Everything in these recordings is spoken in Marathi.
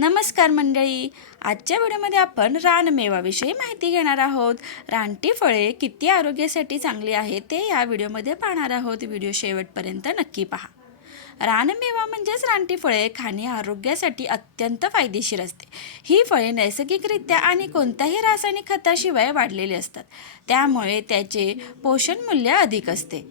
नमस्कार मंडळी, आजच्या व्हिडिओमध्ये आपण रानमेवाविषयी माहिती घेणार आहोत। रानटी फळे किती आरोग्यासाठी चांगली आहेत ते या व्हिडिओमध्ये पाहणार आहोत। व्हिडिओ शेवटपर्यंत नक्की पहा। रानमेवा म्हणजेच रानटी फळे खाणे आरोग्यासाठी अत्यंत फायदेशीर असते। ही फळे नैसर्गिकरित्या आणि कोणत्याही रासायनिक खताशिवाय वाढलेली असतात, त्यामुळे त्याचे पोषण मूल्य अधिक असते।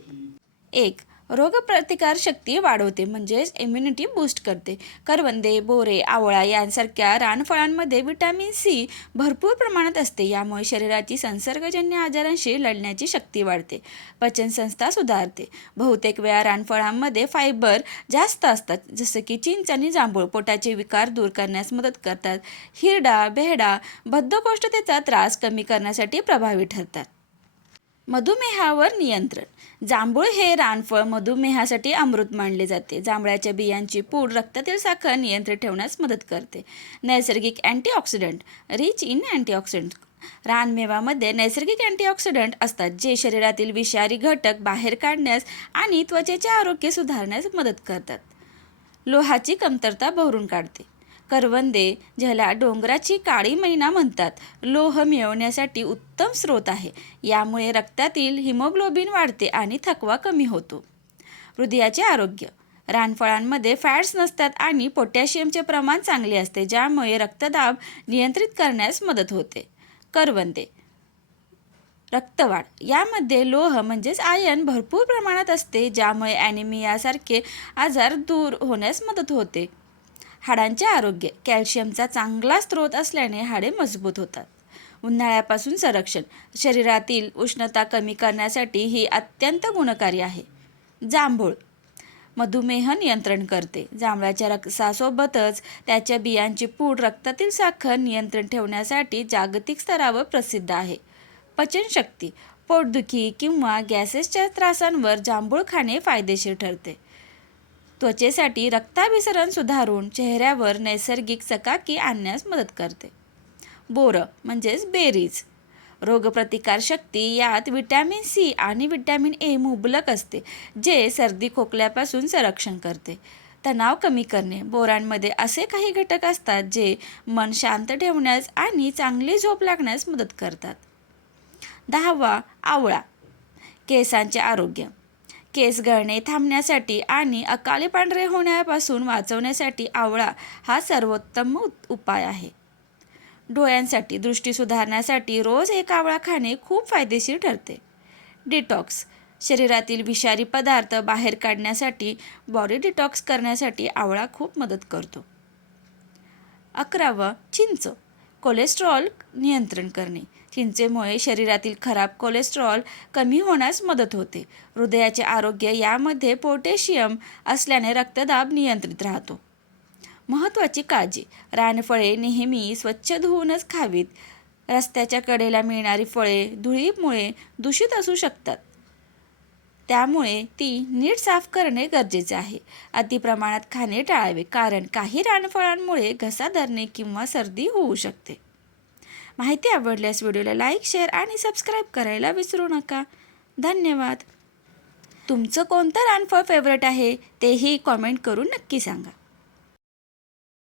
1. रोगप्रतिकार शक्ती वाढवते म्हणजेच इम्युनिटी बूस्ट करते। करवंदे, बोरे, आवळा यांसारख्या रानफळांमध्ये विटॅमिन सी भरपूर प्रमाणात असते, यामुळे शरीराची संसर्गजन्य आजारांशी लढण्याची शक्ती वाढते। पचनसंस्था सुधारते। बहुतेक वेळा रानफळांमध्ये फायबर जास्त असतात, जसे की चिंच आणि जांभूळ पोटाचे विकार दूर करण्यास मदत करतात। हिरडा, बेहडा, बद्धकोष्ठतेचा त्रास कमी करण्यासाठी प्रभावी ठरतात। मधुमेहावर नियंत्रण। जांभूळ हे रानफळ मधुमेहासाठी अमृत मानले जाते। जांभळाच्या बियांची पूड रक्तातील साखर नियंत्रित ठेवण्यास मदत करते। नैसर्गिक अँटीऑक्सिडंट रिच इन अँटीऑक्सिडंट। रानमेवामध्ये नैसर्गिक अँटीऑक्सिडंट असतात, जे शरीरातील विषारी घटक बाहेर काढण्यास आणि त्वचेचे आरोग्य सुधारण्यास मदत करतात। लोहाची कमतरता भरून काढते। करवंदे, ज्याला डोंगराची काळी मैना म्हणतात, लोह मिळवण्यासाठी उत्तम स्रोत आहे। यामुळे रक्तातील हिमोग्लोबिन वाढते आणि थकवा कमी होतो। हृदयाचे आरोग्य। रानफळांमध्ये फॅट्स नसतात आणि पोटॅशियमचे प्रमाण चांगले असते, ज्यामुळे रक्तदाब नियंत्रित करण्यास मदत होते। करवंदे, रक्तवाढ। यामध्ये लोह म्हणजेच आयर्न भरपूर प्रमाणात असते, ज्यामुळे ॲनिमियासारखे आजार दूर होण्यास मदत होते। हाडांचे आरोग्य। कॅल्शियमचा चांगला स्रोत असल्याने हाडे मजबूत होतात। उन्हाळ्यापासून संरक्षण। शरीरातील उष्णता कमी करण्यासाठी ही अत्यंत गुणकारी आहे। जांभूळ मधुमेह नियंत्रण करते। जांभळाच्या रसासोबतच त्याच्या बियांची पूड रक्तातील साखर नियंत्रण ठेवण्यासाठी जागतिक स्तरावर प्रसिद्ध आहे। पचनशक्ती। पोटदुखी किंवा गॅसेसच्या त्रासांवर जांभूळ खाणे फायदेशीर ठरते। त्वचेसाठी रक्ताभिसरण सुधारून चेहऱ्यावर नैसर्गिक चकाकी आणण्यास मदत करते। बोरं म्हणजेच बेरीज। रोगप्रतिकारशक्ती। यात विटॅमिन सी आणि विटॅमिन ए मुबलक असते, जे सर्दी खोकल्यापासून संरक्षण करते। तणाव कमी करणे। बोरांमध्ये असे काही घटक असतात जे मन शांत ठेवण्यास आणि चांगली झोप लागण्यास मदत करतात। 10. आवळा, केसांचे आरोग्य। केस गळणे थांबण्यासाठी आणि अकाली पांढरे होण्यापासून वाचवण्यासाठी आवळा हा सर्वोत्तम उपाय आहे। डोळ्यांसाठी दृष्टी सुधारण्यासाठी रोज एक आवळा खाणे खूप फायदेशीर ठरते। डिटॉक्स। शरीरातील विषारी पदार्थ बाहेर काढण्यासाठी बॉडी डिटॉक्स करण्यासाठी आवळा खूप मदत करतो। 11. चिंच, कोलेस्ट्रॉल नियंत्रण करणे। चिंचेमुळे शरीरातील खराब कोलेस्ट्रॉल कमी होण्यास मदत होते। हृदयाचे आरोग्य। यामध्ये पोटॅशियम असल्याने रक्तदाब नियंत्रित राहतो। महत्त्वाची काळजी। रानफळे नेहमी स्वच्छ धुवूनच खावीत। रस्त्याच्या कडेला मिळणारी फळे धुळीमुळे दूषित असू शकतात, त्यामुळे ती नीट साफ करणे गरजेचे आहे। अतिप्रमाणात खाणे टाळावे, कारण काही रानफळांमुळे घसा धरणे किंवा सर्दी होऊ शकते। माहिती आवडल्यास व्हिडिओला लाईक, शेअर आणि सबस्क्राईब करायला विसरू नका। धन्यवाद। तुमचं कोणतं रानफळ फेवरेट आहे तेही कॉमेंट करून नक्की सांगा।